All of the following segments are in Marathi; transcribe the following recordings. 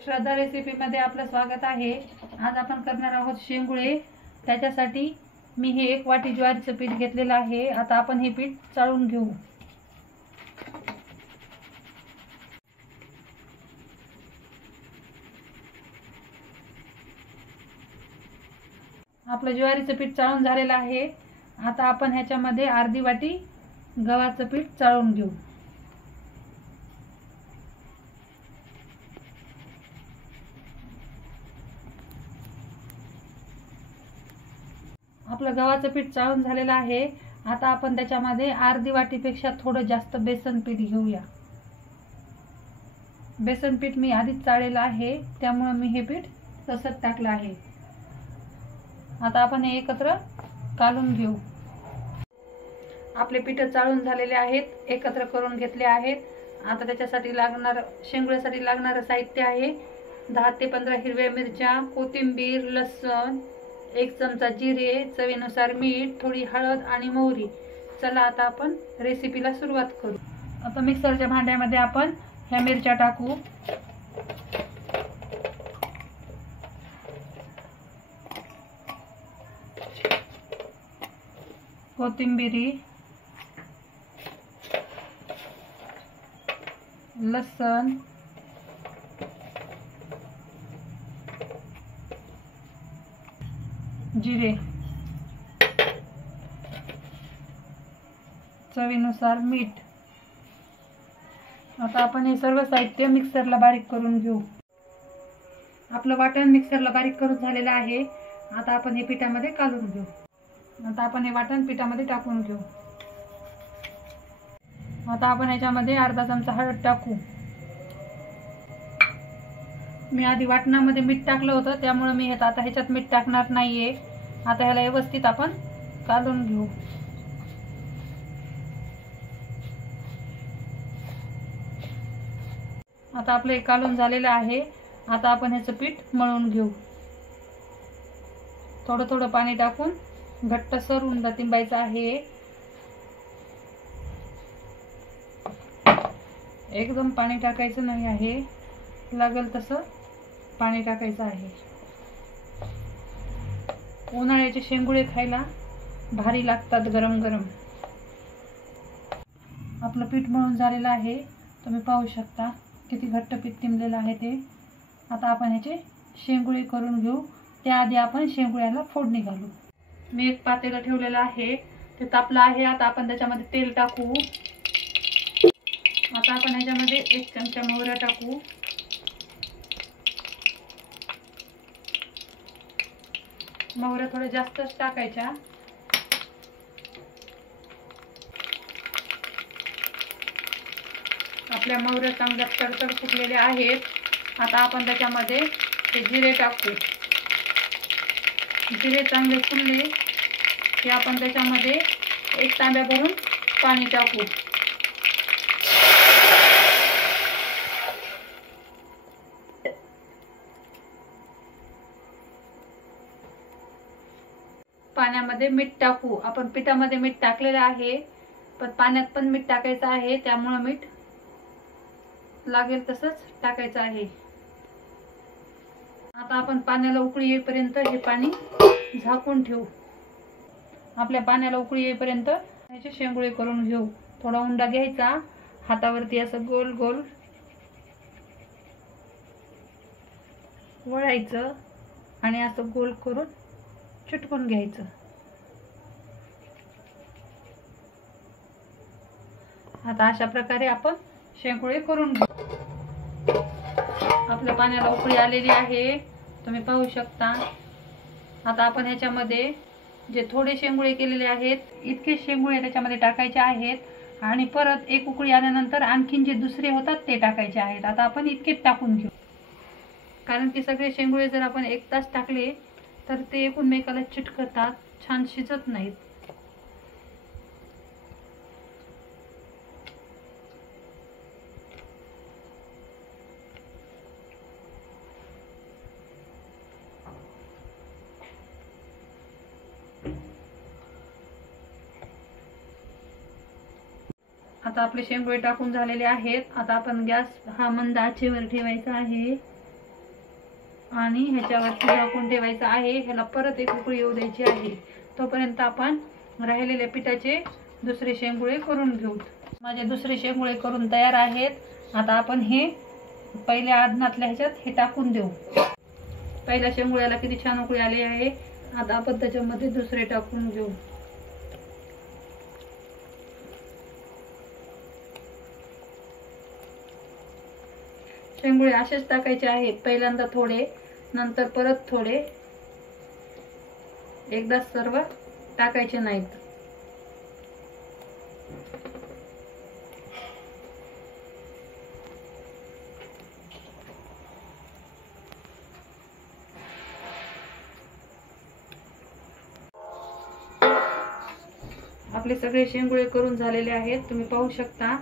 श्रद्धा रेसिपीमध्ये आपलं स्वागत आहे। आज आपण करणार आहोत शेंगुळे। त्याच्यासाठी मी हे 1 वाटी ज्वारीचं पीठ घेतलेलं आहे। आता आपण हे पीठ चाळून घेऊ। आपलं ज्वारीचं पीठ चाळून झालेलं आहे। आता आपण ह्याच्यामध्ये अर्धी वाटी गव्हाचं पीठ चाळून घेऊ। आपलं गव्हाचं पीठ चाळून झालेलं आहे। आता आपण त्याच्यामध्ये अर्धी वाटीपेक्षा थोडं जास्त बेसन पीठ घेऊया। बेसन पीठ मी आधीच चाळलेलं आहे, त्यामुळे मी हे पीठ तसंच टाकलं आहे। आता आपण हे एकत्र कालून घेऊ। आपले पीठ चाळून झालेले आहेत, एकत्र करून घेतले आहेत। आता त्याच्यासाठी लागणार शेंगुळ्यासाठी लागणारं साहित्य आहे 10 ते 15 हिरव्या मिरच्या, कोथिंबीर, लसूण, 1 चमचा जिरे, चवीनुसार मीठ, थोडी हळद आणि मोहरी। चला आता आपण रेसिपीला सुरुवात करू। आता मिक्सरच्या भांड्यामध्ये आपण ह्या मिरच्या टाकू। कोथिंबीर, लसूण, जिरे, चवीनुसार मीठ। आता आपण हे सर्व साहित्य मिक्सरला बारीक करून घेऊ। आपलं वाटण मिक्सरला बारीक करून झालेलं आहे। आता आपण हे पिठामध्ये कालून घेऊ। आता आपण हे वाटण पिठामध्ये टाकून घेऊ। आता आपण ह्याच्यामध्ये अर्धा चमचा हळद टाकू। मी आधी वाटणामध्ये मीठ टाकलं होतं, त्यामुळे मी आता ह्याच्यात मीठ टाकणार नाहीये। आता ह्याला व्यवस्थित आपण कालून घेऊ। आता आपलं हे कालून झालेलं आहे। आता आपण ह्याचं पीठ मळून घेऊ। थोडं थोडं पाणी टाकून घट्ट सरून तिंबायचं आहे। एकदम पाणी टाकायचं नाही आहे, लागेल तसं पाणी टाकायचं आहे। उन्हाळ्याचे शेंगुळे खायला भारी लागतात गरम गरम। आपलं पीठ मळून झालेलं आहे, तुम्ही पाहू शकता किती घट्ट पीठ तिंबलेलं आहे ते। आता आपण ह्याचे शेंगुळे करून घेऊ। त्याआधी आपण शेंगुळ्याला फोडणी घालू। मी एक पातेलं ठेवलेलं आहे, ते तापलं आहे। आता आपण त्याच्यामध्ये तेल टाकू। आता आपण ह्याच्यामध्ये 1 चमचा मोहऱ्या टाकू। मोहऱ्या थोड्या जास्तच टाकायच्या। आपल्या मोहऱ्या चांगल्या तडतड फुटलेल्या आहेत। आता आपण त्याच्यामध्ये हे जिरे टाकू। जिरे चांगले फुलले की आपण त्याच्यामध्ये 1 तांब्या भरून पाणी टाकू। पाण्यामध्ये मीठ टाकू। आपण पिठामध्ये मीठ टाकलेलं आहे, पण पाण्यात पण मीठ टाकायचं आहे, त्यामुळे मीठ लागेल तसंच टाकायचं आहे। आता आपण पाण्याला उकळी येईपर्यंत हे पाणी झाकून ठेवू। आपल्या पाण्याला उकळी येईपर्यंत याचे शेंगुळे करून घेऊ। थोडा उंडा घ्यायचा, हातावरती असं गोल गोल वळायचं आणि असं गोल करून चिटकून घ्यायचं। आता अशा प्रकारे आपण शेंगुळे करून घेऊ। आपल्या पाण्याला उकळी आलेली आहे, तुम्ही पाहू शकता। आता आपण ह्याच्यामध्ये जे थोडे शेंगुळे केलेले आहेत, इतके शेंगुळे त्याच्यामध्ये टाकायचे आहेत आणि परत 1 उकळी आल्यानंतर आणखीन जे दुसरे होतात ते टाकायचे आहेत। आता आपण इतकेच टाकून घेऊ, कारण की सगळे शेंगुळे जर आपण 1 तास टाकले तर ते एकमेकाला चिटकतात, छान शिजत नाहीत। आता आपले शेंगुळे टाकून झालेले आहेत। आता आपण गॅस हा मंद आचेवर ठेवायचा आहे। आणि ह्याच्यावरती झाकून ठेवायचं आहे. ह्याला परत एक उकळी येऊ द्यायची आहे. तोपर्यंत आपण राहिलेल्या पिठाचे दुसरे शेंगुळे करून घेऊ. माझे दुसरे शेंगुळे करून तयार आहेत. आता आपण हे पहिल्या आदनातल्या ह्याच्यात हे टाकून देऊ. पहिल्या शेंगुळ्याला किती छान उकळी आली आहे. आता आपण त्याच्यामध्ये दुसरे टाकून घेऊ. शेंगुळे असेच टाकायचे आहेत. पहिल्यांदा थोडे, नंतर परत थोडे, एकदाच सर्व टाकायचे नाहीत. आपले सगळे शेंगुळे करून झालेले आहेत, तुम्ही पाहू शकता.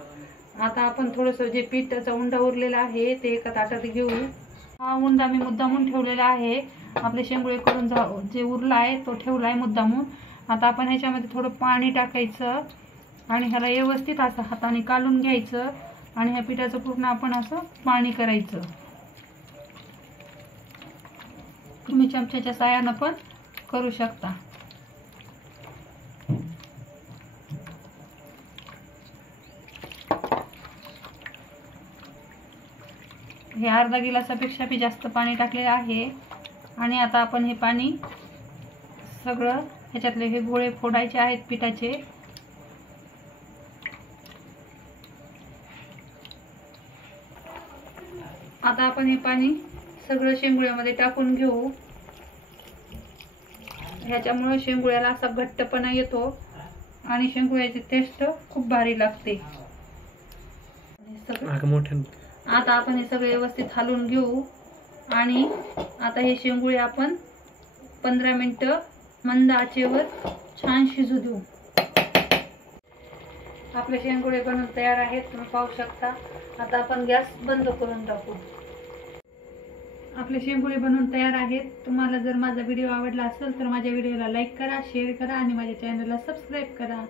आता आपण थोडंसं जे पिठाचा उंडा उरलेला आहे ते एका ताटात घेऊ. हा उंडा मी मुद्दामून ठेवलेला आहे. आपले शेंगुळे करून जे उरला आहे तो ठेवला आहे मुद्दामून. आता आपण ह्याच्यामध्ये थोडं पाणी टाकायचं आणि ह्याला व्यवस्थित असं हाताने कालून घ्यायचं आणि ह्या पिठाचं पूर्ण आपण असं पाणी करायचं. तुम्ही चमच्याच्या साहाय्यानं पण करू शकता. हे अर्धा गिलासापेक्षा बी जास्त पाणी टाकलेलं आहे. आणि आता आपण हे पाणी सगळं ह्याच्यातले हे गोळे फोडायचे आहेत पिठाचे. आता आपण हे पाणी सगळं शेंगुळ्यामध्ये टाकून घेऊ. ह्याच्यामुळे शेंगुळ्याला असा घट्टपणा येतो आणि शेंगुळ्याची टेस्ट खूप भारी लागते. आता आपण हे सगळे व्यवस्थित हलवून घेऊ आणि आता हे शेंगुळे आपण 15 मिनिटं मंद आचेवर छान शिजू देऊ. आपले शेंगुळे बनवून तयार आहेत, तुम्ही पाहू शकता. आता आपण गॅस बंद करून टाकू. आपले शेंगुळे बनवून तयार आहेत. तुम्हाला जर माझा व्हिडिओ आवडला असेल तर माझ्या व्हिडिओला लाईक करा, शेअर करा आणि माझ्या चॅनलला सबस्क्राईब करा.